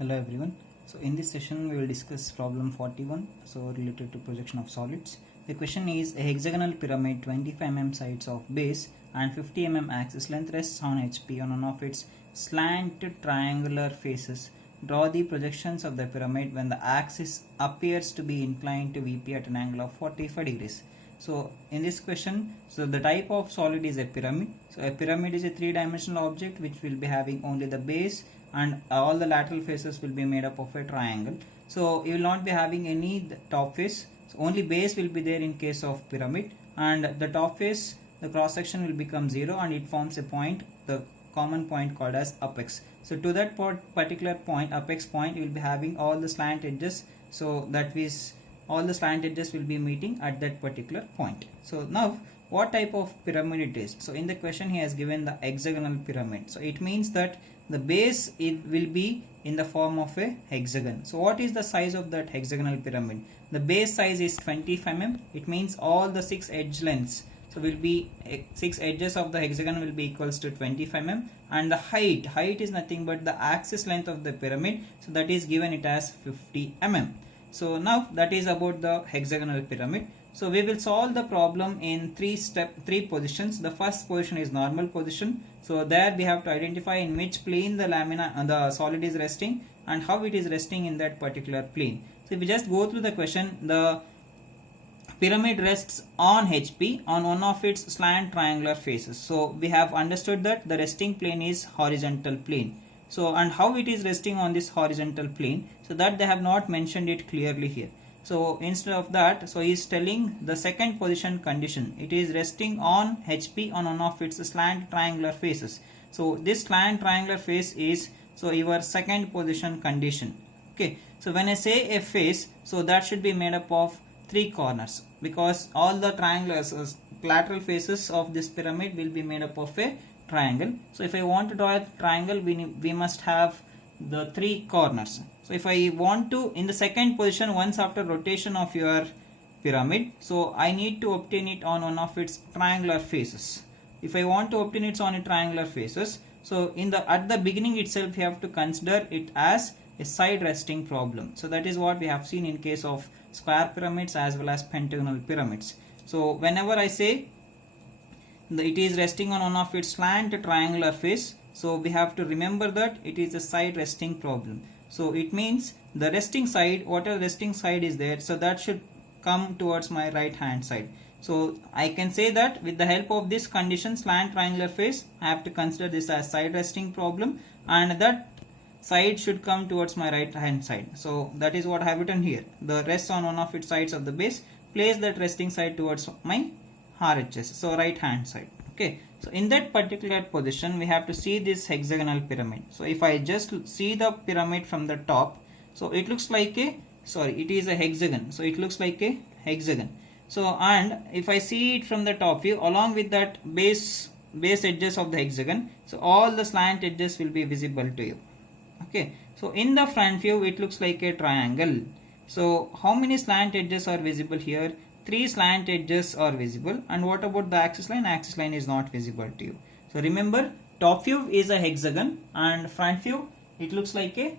Hello everyone. So in this session we will discuss problem 41, so related to projection of solids. The question is a hexagonal pyramid 25 mm sides of base and 50 mm axis length rests on HP on one of its slanted triangular faces. Draw the projections of the pyramid when the axis appears to be inclined to VP at an angle of 45 degrees. So in this question, so the type of solid is a pyramid. So a pyramid is a three-dimensional object which will be having only the base and all the lateral faces will be made up of a triangle. So you will not be having any top face. So only base will be there in case of pyramid, and the top face, the cross section will become 0 and it forms a point, the common point called as apex. So to that particular point, apex point, you will be having all the slant edges. So that is, all the slant edges will be meeting at that particular point. So now what type of pyramid it is? So in the question he has given the hexagonal pyramid. So it means that the base it will be in the form of a hexagon. So what is the size of that hexagonal pyramid? The base size is 25 mm. It means all the 6 edge lengths, so will be 6 edges of the hexagon will be equals to 25 mm, and the height is nothing but the axis length of the pyramid, so that is given it as 50 mm. So now that is about the hexagonal pyramid. So we will solve the problem in three positions. The first position is normal position. So there we have to identify in which plane the the solid is resting and how it is resting in that particular plane. So if we just go through the question, the pyramid rests on HP on one of its slant triangular faces. So we have understood that the resting plane is horizontal plane. So and how it is resting on this horizontal plane, so that they have not mentioned it clearly here. So instead of that, so he is telling the second position condition. It is resting on HP on one of its slant triangular faces. So this slant triangular face is so your second position condition. Okay. So when I say a face, so that should be made up of 3 corners, because all the triangles lateral faces of this pyramid will be made up of a triangle. So if I want to draw a triangle, we must have the 3 corners. So if I want to, in the second position, once after rotation of your pyramid, so I need to obtain it on one of its triangular faces. If I want to obtain it on a triangular faces, so at the beginning itself you have to consider it as a side resting problem. So that is what we have seen in case of square pyramids as well as pentagonal pyramids. So whenever I say it is resting on one of its slant triangular face, so we have to remember that it is a side resting problem. So it means the resting side, whatever resting side is there, so that should come towards my right hand side. So I can say that with the help of this condition, slant triangular face, I have to consider this as side resting problem, and that side should come towards my right hand side. So that is what I have written here. The rests on one of its sides of the base, place that resting side towards my RHS, so right hand side. Okay, so in that particular position we have to see this hexagonal pyramid. So if I just see the pyramid from the top, so it looks like it is a hexagon. So it looks like a hexagon. So and if I see it from the top view along with that base edges of the hexagon, so all the slant edges will be visible to you. Okay, so in the front view it looks like a triangle. So how many slant edges are visible here? 3 slant edges are visible. And what about the axis line? Axis line is not visible to you. So remember, top view is a hexagon and front view it looks like a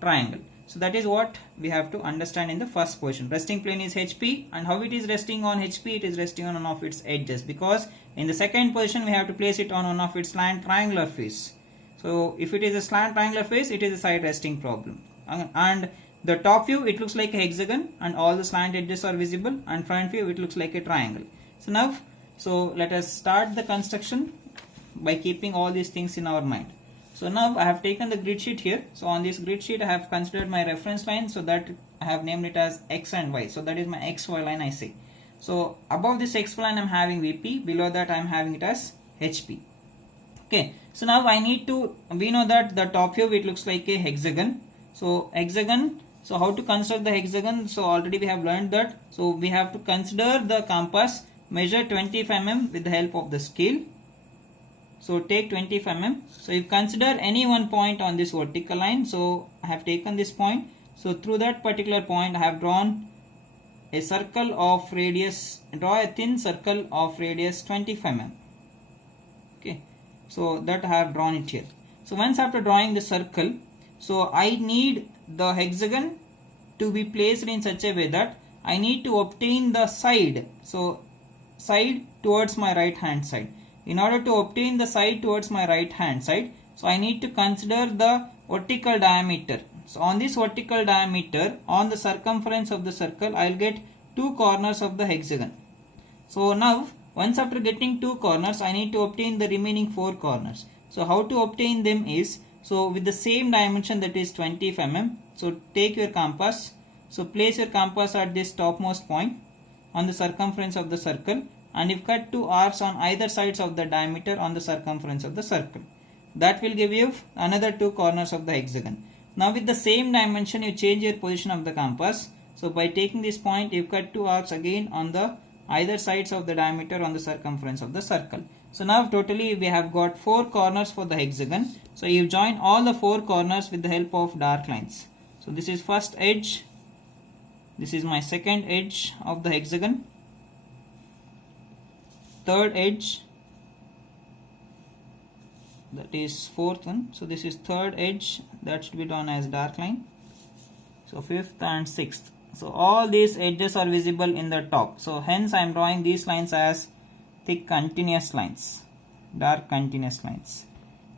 triangle. So that is what we have to understand in the first position. Resting plane is HP, and how it is resting on HP? It is resting on one of its edges, because in the second position we have to place it on one of its slant triangular face. So if it is a slant triangular face, it is a side resting problem. And the top view it looks like a hexagon and all the slant edges are visible, and front view it looks like a triangle. So now, so let us start the construction by keeping all these things in our mind. So now I have taken the grid sheet here. So on this grid sheet I have considered my reference line, so that I have named it as X and Y. So that is my XY line I say. So above this XY line I am having VP, below that I am having it as HP. Okay, so now we know that the top view it looks like a hexagon. So hexagon, so how to consider the hexagon? So already we have learned that. So we have to consider the compass, measure 25 mm with the help of the scale. So take 25 mm. So if consider any one point on this vertical line, so I have taken this point. So through that particular point I have drawn a circle of radius, draw a thin circle of radius 25 mm. Okay, so that I have drawn it here. So once after drawing the circle, So I need the hexagon to be placed in such a way that I need to obtain the side. So side towards my right hand side. In order to obtain the side towards my right hand side, so I need to consider the vertical diameter. So on this vertical diameter, on the circumference of the circle, I will get 2 corners of the hexagon. So now once after getting 2 corners, I need to obtain the remaining 4 corners. So how to obtain them is, so with the same dimension, that is 25 mm. So take your compass. So place your compass at this topmost point on the circumference of the circle, and you cut 2 arcs on either sides of the diameter on the circumference of the circle. That will give you another 2 corners of the hexagon. Now with the same dimension, you change your position of the compass. So by taking this point, you cut 2 arcs again on the either sides of the diameter on the circumference of the circle. So now totally we have got 4 corners for the hexagon. So you join all the 4 corners with the help of dark lines. So this is first edge, this is my second edge of the hexagon, third edge, that is fourth one. So this is third edge, that should be drawn as dark line. So fifth and sixth. So all these edges are visible in the top. So hence I am drawing these lines as thick continuous lines, dark continuous lines.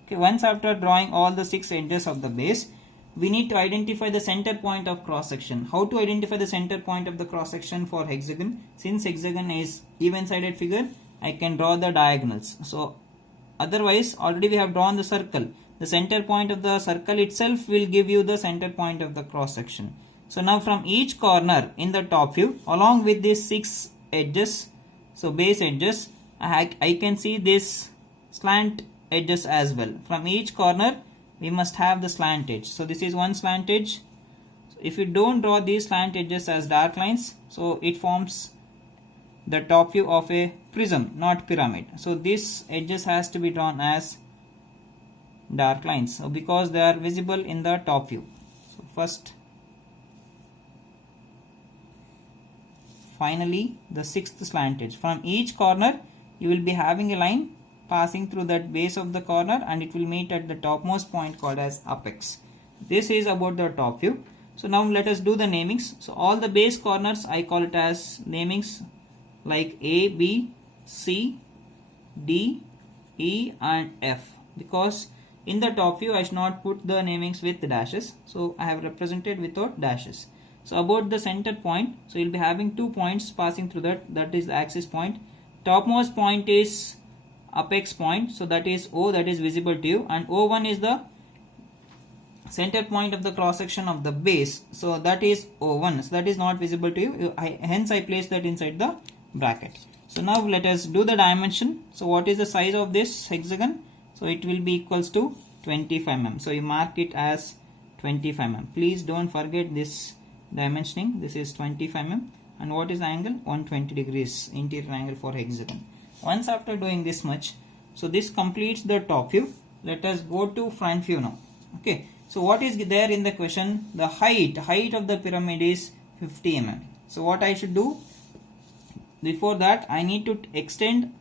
Okay, once after drawing all the 6 edges of the base, we need to identify the center point of cross section. How to identify the center point of the cross section for hexagon? Since hexagon is even sided figure, I can draw the diagonals. So otherwise already we have drawn the circle. The center point of the circle itself will give you the center point of the cross section. So now from each corner in the top view, along with these 6 edges, so base edges, I can see this slant edges as well. From each corner we must have the slant edge. So this is one slant edge. So if you don't draw these slant edges as dark lines, so it forms the top view of a prism, not pyramid. So these edges has to be drawn as dark lines, so because they are visible in the top view. So first, finally the 6th slant edge. From each corner you will be having a line passing through that base of the corner, and it will meet at the topmost point called as apex. This is about the top view. So now let us do the namings. So all the base corners I call it as namings like A, B, C, D, E and F, because in the top view I should not put the namings with dashes, so I have represented without dashes. So about the center point, so you'll be having 2 points passing through that is the axis point. Topmost point is apex point, so that is O, that is visible to you, and O1 is the center point of the cross section of the base, so that is O1, so that is not visible to you. Hence I place that inside the bracket. So now let us do the dimension. So what is the size of this hexagon? So it will be equals to 25 mm. So you mark it as 25 mm. Please don't forget this dimensioning. This is 25 mm. And what is the angle? 120 degrees interior angle for hexagon. Once after doing this much, so this completes the top view. Let us go to front view now. Okay. So what is there in the question? The height of the pyramid is 50 mm. So what I should do? Before that, I need to extend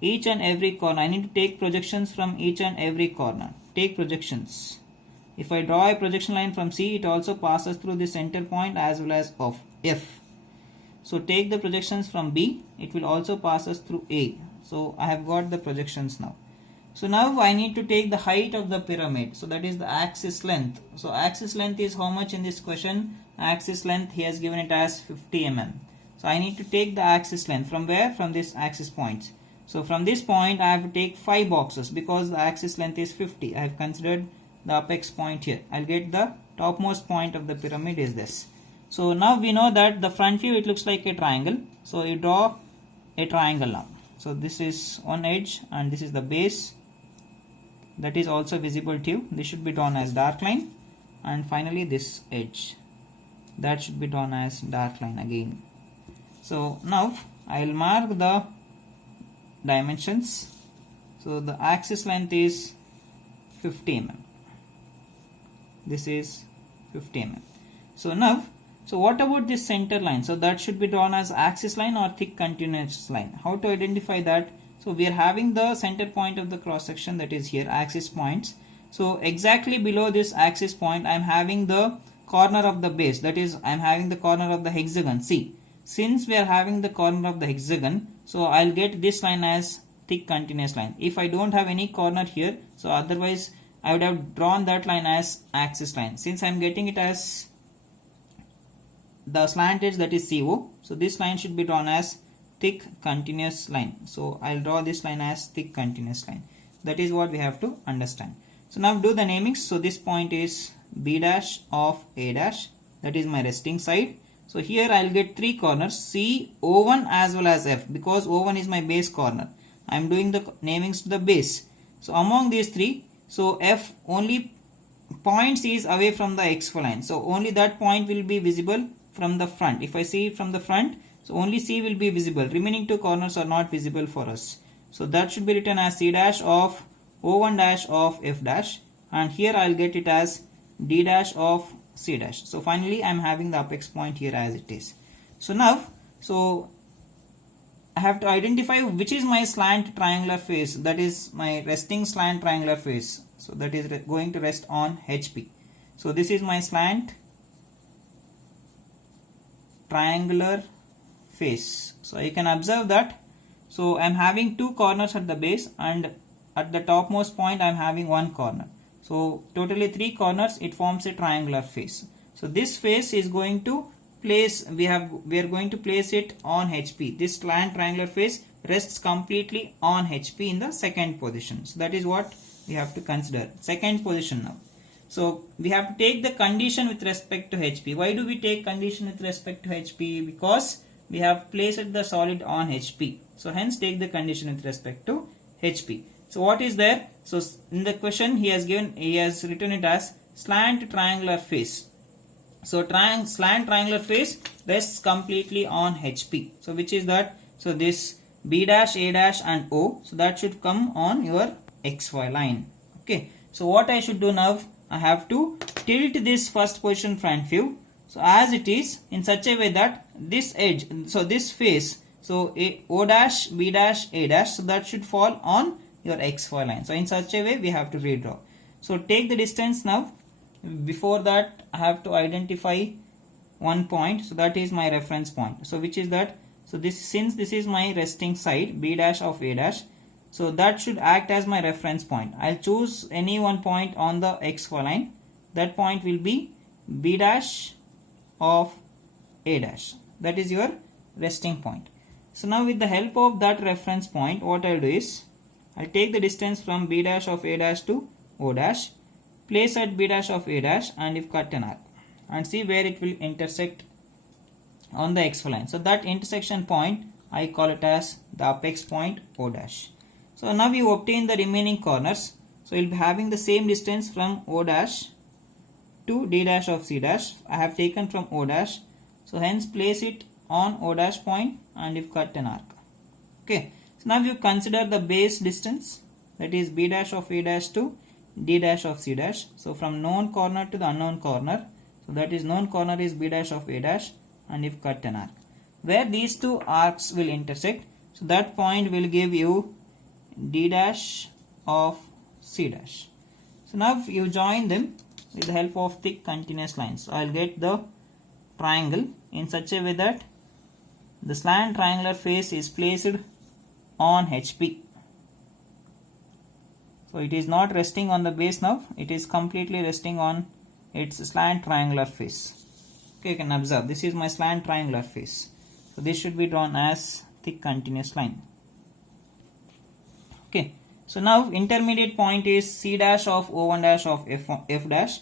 each and every corner. I need to take projections from each and every corner. Take projections. If I draw a projection line from C, it also passes through the center point as well as of F. So take the projections from B, it will also pass us through A. So I have got the projections now. So now I need to take the height of the pyramid. So that is the axis length. So axis length is how much in this question? Axis length he has given it as 50 mm. So I need to take the axis length from where? From this axis point. So from this point I have to take 5 boxes because the axis length is 50. I have considered the apex point here. I'll get the topmost point of the pyramid is this. So now we know that the front view it looks like a triangle. So you draw a triangle now. So this is one edge and this is the base. That is also visible to you. This should be drawn as dark line. And finally this edge. That should be drawn as dark line again. So now I will mark the dimensions. So the axis length is 50 mm. This is 50 mm. So now, so what about this center line? So that should be drawn as axis line or thick continuous line. How to identify that? So we are having the center point of the cross section, that is here axis points. So exactly below this axis point I am having the corner of the base, that is I am having the corner of the hexagon. See, since we are having the corner of the hexagon, so I'll get this line as thick continuous line. If I don't have any corner here, so otherwise I would have drawn that line as axis line. Since I am getting it as the slant edge, that is CO, so this line should be drawn as thick continuous line. So I'll draw this line as thick continuous line. That is what we have to understand. So now do the namings. So this point is B dash of A dash, that is my resting side. So here I'll get three corners, C, O1 as well as F, because O1 is my base corner. I am doing the namings to the base. So among these three, so F only points is away from the XY line. So only that point will be visible from the front. If I see it from the front, so only C will be visible. Remaining two corners are not visible for us. So that should be written as C dash of O1 dash of F dash, and here I'll get it as D dash of C dash. So finally I'm having the apex point here as it is. So now, so I have to identify which is my slant triangular face, that is my resting slant triangular face. So that is going to rest on HP. So this is my slant triangular face. So you can observe that. So I am having two corners at the base, and at the topmost point I am having one corner. So totally three corners, it forms a triangular face. So this face is going to place, we are going to place it on HP. This slant triangular face rests completely on HP in the second position. So that is what we have to consider. Second position now. So we have to take the condition with respect to HP. Why do we take condition with respect to HP? Because we have placed the solid on HP. So hence take the condition with respect to HP. So what is there? So in the question he has written it as slant triangular face. So slant triangular face rests completely on HP. So which is that? So this B dash, A dash and O. So that should come on your XY line. Okay. So what I should do now? I have to tilt this first position front view. So as it is in such a way that this edge, so this face, so O dash, B dash, A dash, so that should fall on your XY line. So in such a way we have to redraw. So take the distance now. Before that I have to identify one point. So that is my reference point. So which is that? So this, since this is my resting side, B dash of A dash, so that should act as my reference point. I'll choose any one point on the XY line. That point will be B dash of A dash. That is your resting point. So now with the help of that reference point, what I'll do is I'll take the distance from B dash of A dash to O dash, place at B dash of A dash, and if cut an arc and see where it will intersect on the XY line. So that intersection point I call it as the apex point O dash. So now we obtain the remaining corners. So we'll be having the same distance from O dash to D dash of C dash. I have taken from O dash. So hence place it on O dash point and if cut an arc. Okay. So now you consider the base distance, that is B dash of A dash to D dash of C dash. So from known corner to the unknown corner. So that is known corner is B dash of A dash and if cut an arc. Where these two arcs will intersect, so that point will give you D dash of C dash. So now you join them with the help of thick continuous lines. So I'll get the triangle in such a way that the slant triangular face is placed on HP. So it is not resting on the base now, it is completely resting on its slant triangular face. Okay, you can observe this is my slant triangular face. So this should be drawn as thick continuous line. Okay, so now intermediate point is C dash of O1 dash of F dash.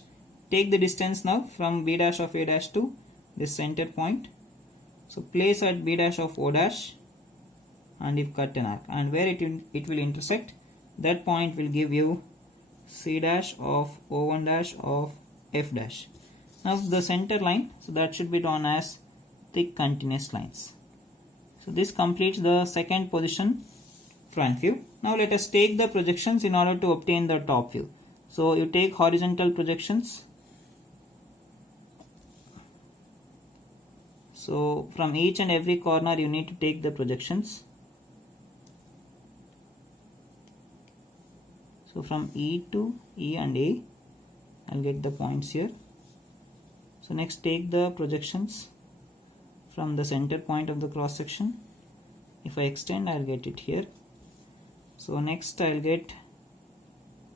Take the distance now from B dash of A dash to this center point. So place at B dash of O dash and if cut an arc, and where it will intersect, that point will give you C dash of O1 dash of F dash. Now the center line, so that should be drawn as thick continuous lines. So this completes the second position front view. Now let us take the projections in order to obtain the top view. So you take horizontal projections. So from each and every corner you need to take the projections. So from E to E and A, I'll get the points here. So next take the projections from the center point of the cross section. If I extend, I'll get it here. So next I'll get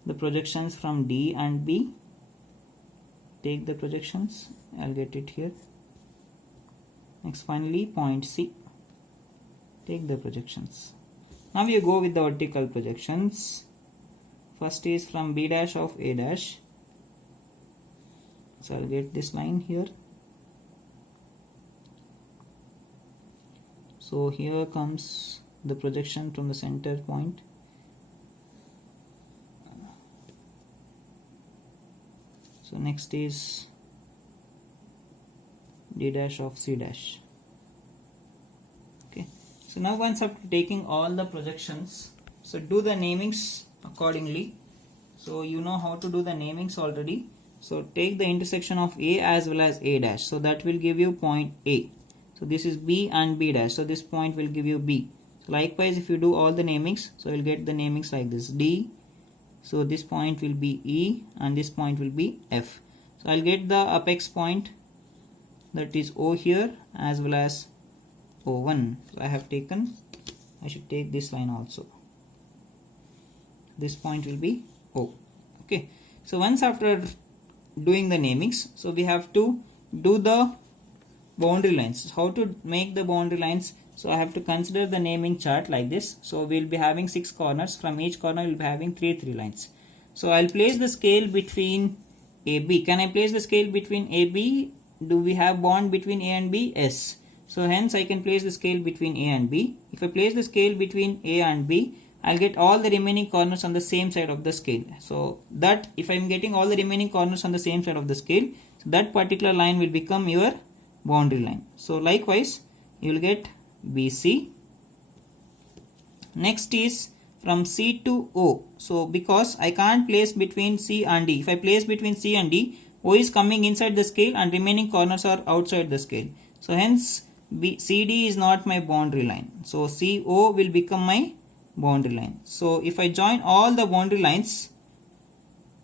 the projections from D and B. Take the projections, I'll get it here. Next finally point C. Take the projections. Now we go with the vertical projections. First is from B dash of A dash. So I'll get this line here. So here comes the projection from the center point. So next is D dash of C dash. Okay. So now once after taking all the projections, so do the namings accordingly. So you know how to do the namings already. So take the intersection of A as well as A dash. So that will give you point A. So this is B and B dash. So this point will give you B. So likewise, if you do all the namings, so you'll get the namings like this. D. So this point will be E and this point will be F. So I'll get the apex point, that is O here, as well as O1. So I have taken, I should take this line also. This point will be O. Okay. So once after doing the namings, so we have to do the boundary lines. How to make the boundary lines? So I have to consider the naming chart like this. So we'll be having 6 corners. From each corner we'll be having 3 lines. So I'll place the scale between AB. Can I place the scale between AB? Do we have bond between A and B? Yes. So hence I can place the scale between A and B. If I place the scale between A and B, I'll get all the remaining corners on the same side of the scale. So that if I'm getting all the remaining corners on the same side of the scale, so that particular line will become your boundary line. So likewise, you will get BC. Next is from C to O. So because I can't place between C and D. If I place between C and D, O is coming inside the scale and remaining corners are outside the scale. So hence CD is not my boundary line. So CO will become my boundary line. So if I join all the boundary lines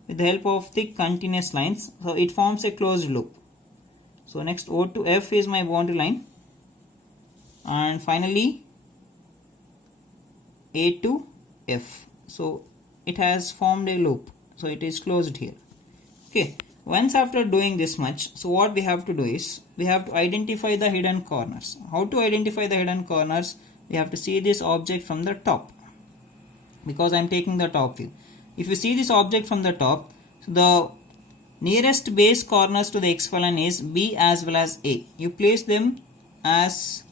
with the help of thick continuous lines, so it forms a closed loop. So next O to F is my boundary line, and finally A to F. So it has formed a loop. So it is closed here. Okay. Once after doing this much, so what we have to do is we have to identify the hidden corners. How to identify the hidden corners? We have to see this object from the top, because I am taking the top view. If you see this object from the top, so the nearest base corners to the x-file is B as well as A. You place them as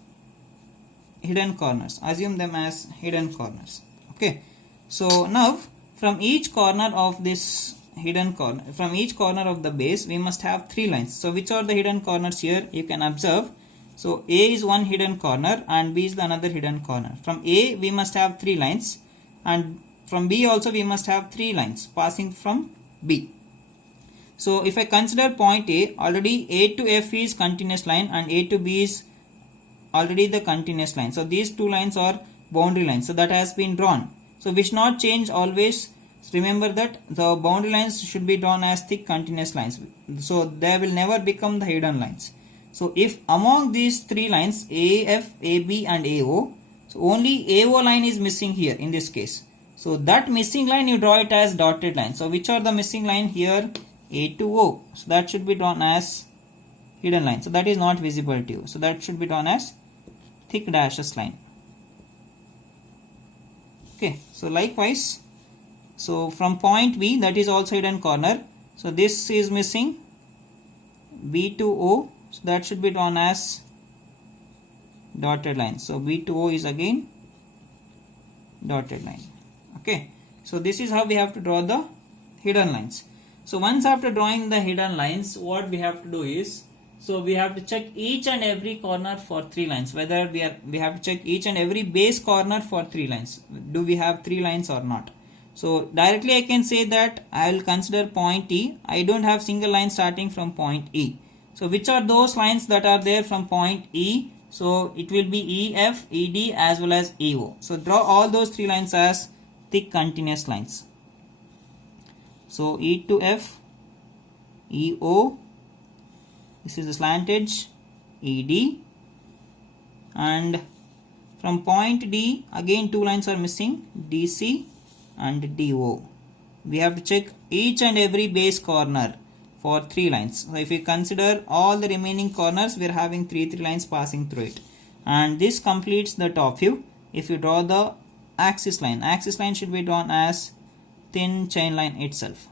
hidden corners. Assume them as hidden corners. Okay. So now from each corner of this hidden corner, from each corner of the base, we must have 3 lines. So which are the hidden corners here? You can observe. So A is one hidden corner and B is the another hidden corner. From A we must have 3 lines, and from B also we must have 3 lines passing from B. So if I consider point A, already A to F is continuous line and A to B is already the continuous line. So these 2 lines are boundary lines. So that has been drawn. So we should not change always. Remember that the boundary lines should be drawn as thick continuous lines. So they will never become the hidden lines. So if among these 3 lines AF, AB and AO, so only AO line is missing here in this case. So that missing line you draw it as dotted line. So which are the missing line here? A to O. So that should be drawn as hidden line. So that is not visible to you. So that should be drawn as thick dashes line. Okay. So likewise, so from point B, that is also hidden corner. So this is missing, B to O. So that should be drawn as dotted line. So B to O is again dotted line. Okay. So this is how we have to draw the hidden lines. So once after drawing the hidden lines, what we have to do is, so we have to check each and every corner for 3 lines. Whether we have to check each and every base corner for 3 lines. Do we have 3 lines or not? So directly I can say that I will consider point E. I don't have single line starting from point E. So which are those lines that are there from point E? So it will be EF, ED as well as EO. So draw all those 3 lines as thick continuous lines. So E to F, EO, this is the slant edge, ED, and from point D again 2 lines are missing, DC and DO. We have to check each and every base corner for 3 lines. So if we consider all the remaining corners, we are having 3 lines passing through it, and this completes the top view. If you draw the axis line should be drawn as thin chain line itself.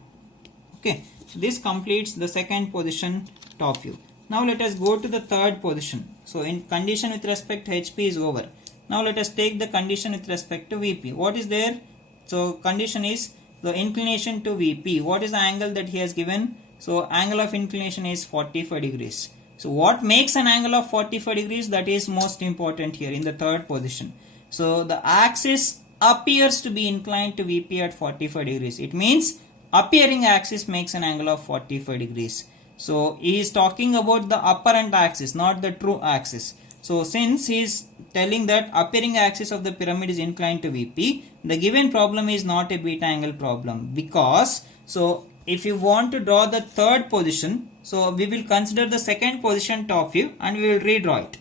Okay, so this completes the second position top view. Now let us go to the third position. So in condition with respect to HP is over. Now let us take the condition with respect to VP. What is there? So condition is the inclination to VP. What is the angle that he has given? So angle of inclination is 45 degrees. So what makes an angle of 45 degrees? That is most important here in the third position. So the axis appears to be inclined to VP at 45 degrees. It means appearing axis makes an angle of 45 degrees. So he is talking about the apparent axis, not the true axis. So since he is telling that appearing axis of the pyramid is inclined to VP, the given problem is not a beta angle problem, because so if you want to draw the third position, so we will consider the second position top view and we will redraw it.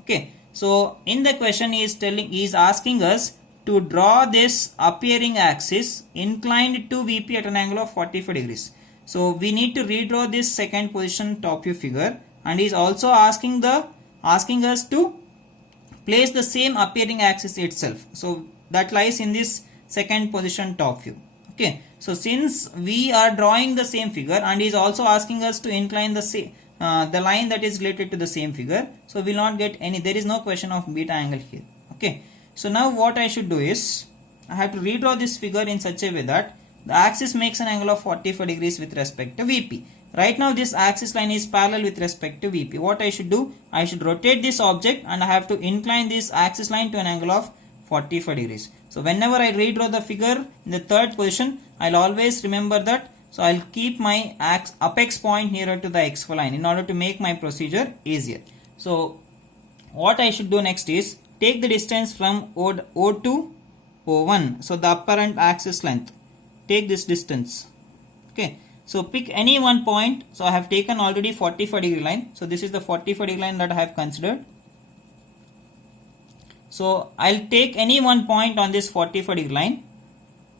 Okay, so in the question he is asking us to draw this appearing axis inclined to VP at an angle of 45 degrees. So we need to redraw this second position top view figure, and he is also asking us to place the same appearing axis itself. So that lies in this second position top view. Okay, so since we are drawing the same figure and he is also asking us to incline the line that is related to the same figure, so we will not get any, there is no question of beta angle here. Okay, so now what I should do is I have to redraw this figure in such a way that the axis makes an angle of 45 degrees with respect to VP. Right now this axis line is parallel with respect to VP. What I should do? I should rotate this object and I have to incline this axis line to an angle of 45 degrees. So whenever I redraw the figure in the third position, I'll always remember that. So I'll keep my apex point nearer to the XY line in order to make my procedure easier. So what I should do next is take the distance from O to O1. So the apparent axis length. Take this distance. Okay. So pick any one point. So I have taken already 45 degree line. So this is the 45 degree line that I have considered. So I'll take any one point on this 45 degree line.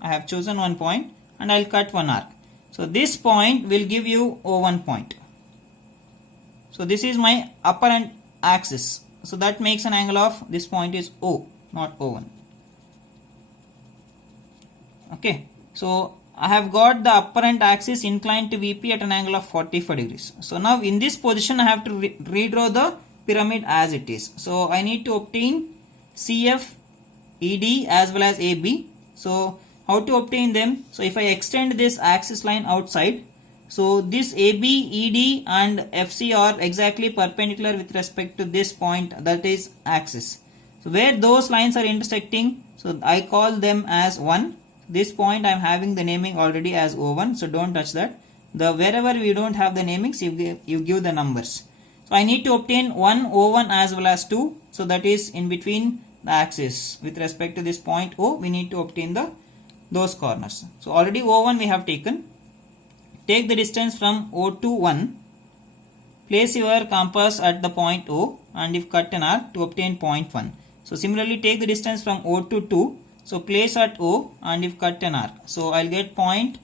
I have chosen one point and I'll cut one arc. So this point will give you O1 point. So this is my apparent axis. So that makes an angle of this point is O, not O1. Okay. So I have got the apparent axis inclined to VP at an angle of 45 degrees. So now in this position I have to redraw the pyramid as it is. So I need to obtain CF, ED as well as AB. So how to obtain them? So if I extend this axis line outside, so this AB, ED and FC are exactly perpendicular with respect to this point, that is axis. So where those lines are intersecting, so I call them as 1. This point I am having the naming already as O1, so don't touch that. Wherever we don't have the namings, you give the numbers. So I need to obtain 1 O1 as well as 2. So that is in between the axis with respect to this point O. We need to obtain those corners. So already O1 we have taken. Take the distance from O to 1. Place your compass at the point O and if cut an arc to obtain point 1. So similarly take the distance from O to 2. So place at O and if cut an arc. So I'll get point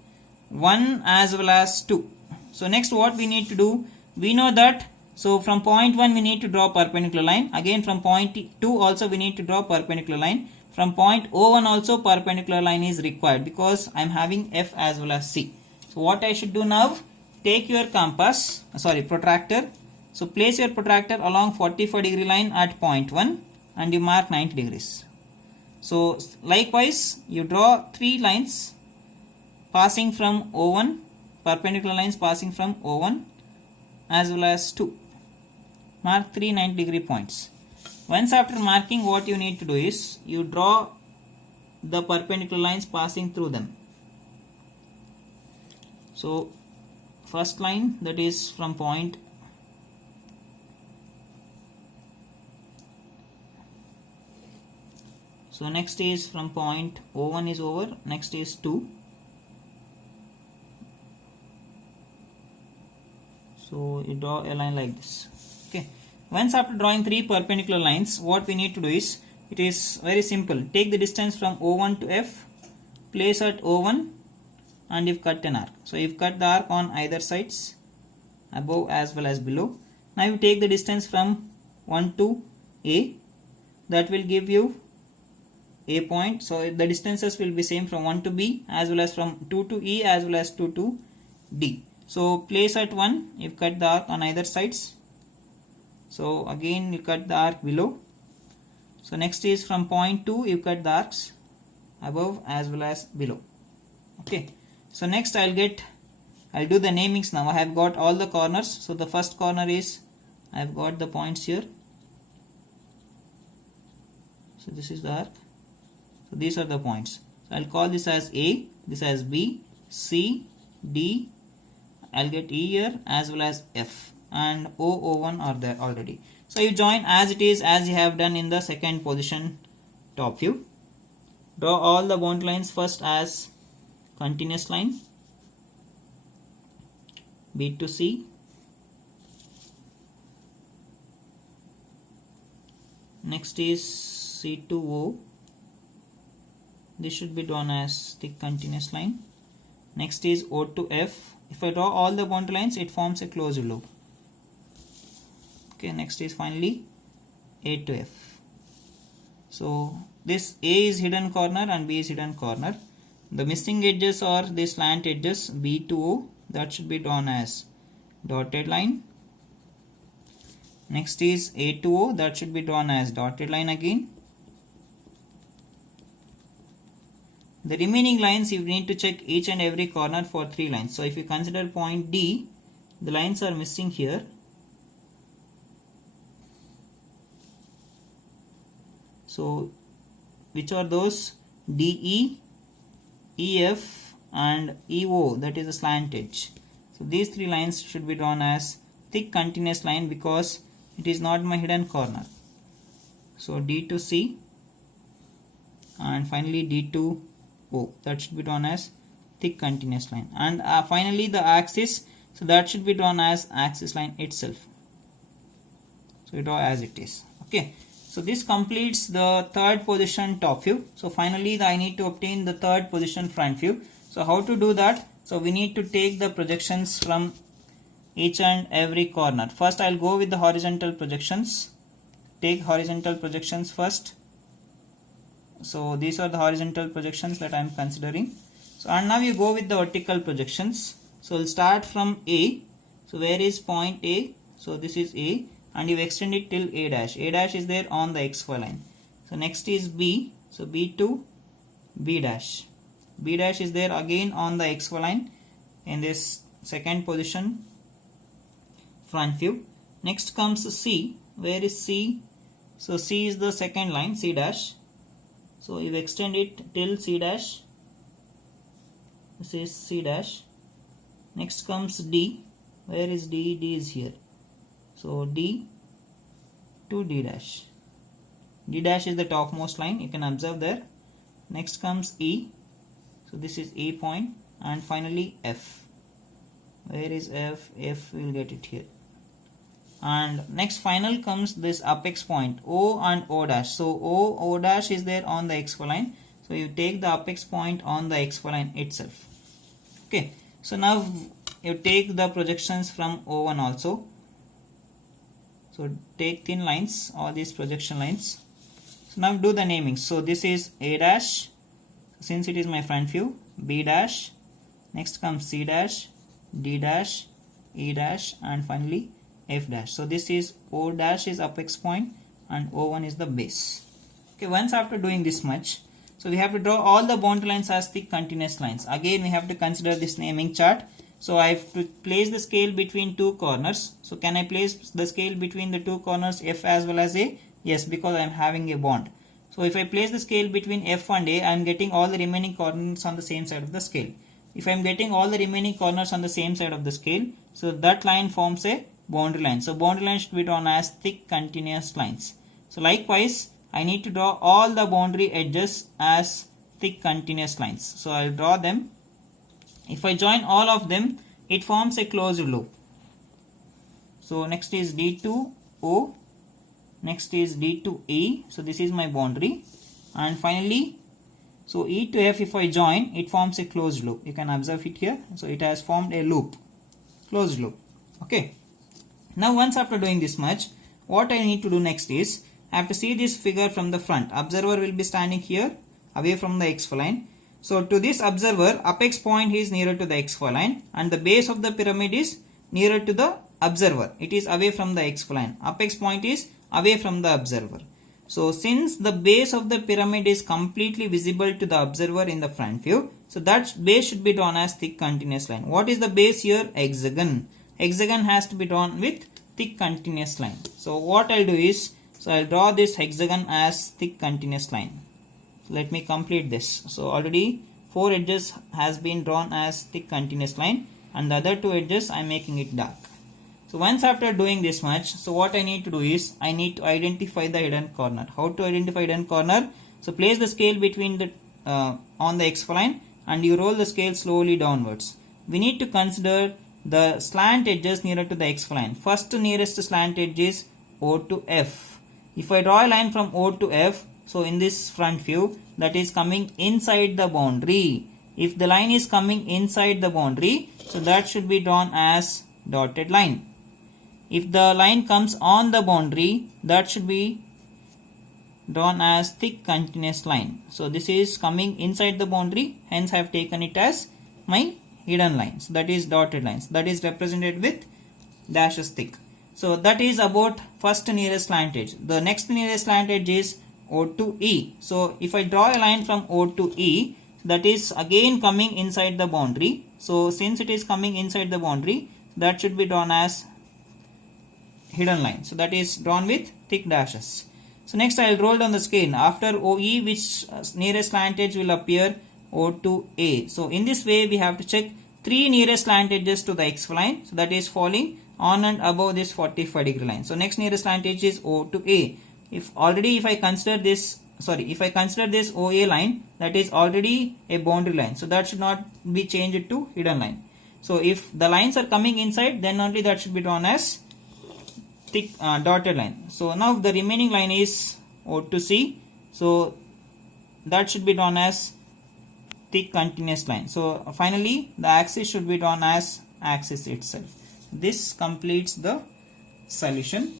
1 as well as 2. So next what we need to do? We know that so from point 1 we need to draw perpendicular line. Again from point 2 also we need to draw perpendicular line. From point O1 also perpendicular line is required because I am having F as well as C. So what I should do now? Take your protractor. So place your protractor along 45 degree line at point 1 and you mark 90 degrees. So likewise you draw 3 lines passing from O1, perpendicular lines passing from O1 as well as 2. Mark 3 90 degree points. Once after marking, what you need to do is you draw the perpendicular lines passing through them. So first line, that is from point so next is from point O1 is over, next is 2. So you draw a line like this. Okay. Once after drawing three perpendicular lines, what we need to do is, it is very simple. Take the distance from O1 to F, place at O1, and you've cut an arc. So you've cut the arc on either sides, above as well as below. Now you take the distance from 1 to A, that will give you A point. So the distances will be same from 1 to B as well as from 2 to E as well as 2 to D. So place at 1, you've cut the arc on either sides. So again you cut the arc below. So next is from point 2, you cut the arcs above as well as below. Okay. So next I'll do the namings now. I have got all the corners. So the first corner is, I have got the points here. So this is the arc. So these are the points. So I'll call this as A, this as B, C, D. I'll get E here as well as F, and O1 are there already. So you join as it is, as you have done in the second position top view. Draw all the boundary lines first as continuous line, B to C, next is C to O. This should be drawn as thick continuous line. Next is O to F. If I draw all the boundary lines, it forms a closed loop. Okay, next is finally A to F. So this A is hidden corner and B is hidden corner. The missing edges are the slant edges B to O, that should be drawn as dotted line. Next is A to O, that should be drawn as dotted line again. The remaining lines you need to check each and every corner for 3 lines. So if you consider point D, the lines are missing here. So which are those? DE, EF and EO, that is a slant edge. So these 3 lines should be drawn as thick continuous line because it is not my hidden corner. So D to C and finally D to O, that should be drawn as thick continuous line. And finally the axis, so that should be drawn as axis line itself. So you draw as it is. Okay. So this completes the third position top view. So finally I need to obtain the third position front view. So how to do that? So we need to take the projections from each and every corner. First I'll go with the horizontal projections. Take horizontal projections first. So these are the horizontal projections that I am considering. So and now you go with the vertical projections. So we'll start from A. So where is point A? So this is A, and you extend it till A dash. A dash is there on the XY line. So next is B. So B to B dash. B dash is there again on the XY line in this second position front view. Next comes C. Where is C? So C is the second line, C dash. So you extend it till C dash. This is C dash. Next comes D. Where is D? D is here. So D to D dash. D dash is the topmost line, you can observe there. Next comes E. So this is E point, and finally F. Where is F? F, we will get it here. And next final comes this apex point O and O dash. So O dash is there on the XY line. So you take the apex point on the XY line itself. Okay. So now you take the projections from O1 also. So take thin lines, all these projection lines. So now do the naming. So this is A dash, since it is my front view. B dash. Next comes C dash, D dash, E dash, and finally F dash. So this is O dash is apex point and O1 is the base. Okay, once after doing this much, so we have to draw all the boundary lines as thick continuous lines. Again we have to consider this naming chart. So I have to place the scale between two corners. So can I place the scale between the two corners F as well as A? Yes, because I am having a bond. So if I place the scale between F and A, I am getting all the remaining corners on the same side of the scale. If I am getting all the remaining corners on the same side of the scale, so that line forms a boundary line. So boundary line should be drawn as thick continuous lines. So likewise, I need to draw all the boundary edges as thick continuous lines. So I will draw them. If I join all of them, it forms a closed loop. So next is D2O, next is D2E. So this is my boundary, and finally, so E to F, if I join, it forms a closed loop. You can observe it here. So it has formed a loop, closed loop. Okay. Now once after doing this much, what I need to do next is, I have to see this figure from the front. Observer will be standing here away from the XY line. So to this observer, apex point is nearer to the XY line, and the base of the pyramid is nearer to the observer. It is away from the XY line. Apex point is away from the observer. So since the base of the pyramid is completely visible to the observer in the front view, so that base should be drawn as thick continuous line. What is the base here? Hexagon. Hexagon has to be drawn with thick continuous line. So what I'll do is, so I'll draw this hexagon as thick continuous line. Let me complete this. So already 4 edges has been drawn as thick continuous line, and the other 2 edges I'm making it dark. So once after doing this much, so what I need to do is, I need to identify the hidden corner. How to identify hidden corner? So place the scale between the on the XY line, and you roll the scale slowly downwards. We need to consider the slant edges nearer to the XY line. First nearest slant edge is O to F. If I draw a line from O to F, so in this front view, that is coming inside the boundary. If the line is coming inside the boundary, so that should be drawn as dotted line. If the line comes on the boundary, that should be drawn as thick continuous line. So this is coming inside the boundary, hence I have taken it as my hidden lines, that is dotted lines, that is represented with dashes thick. So that is about first nearest slant edge. The next nearest slant edge is O to E. So if I draw a line from O to E, that is again coming inside the boundary. So since it is coming inside the boundary, that should be drawn as hidden line. So that is drawn with thick dashes. So next I will roll down the scale. After OE, which nearest slant edge will appear? O to A. So in this way, we have to check 3 nearest slant edges to the XY line. So that is falling on and above this 45 degree line. So next nearest slant edge is O to A. If I consider this OA line, that is already a boundary line. So that should not be changed to hidden line. So if the lines are coming inside, then only that should be drawn as thick dotted line. So now the remaining line is O to C. So that should be drawn as thick continuous line. So finally the axis should be drawn as axis itself. This completes the solution.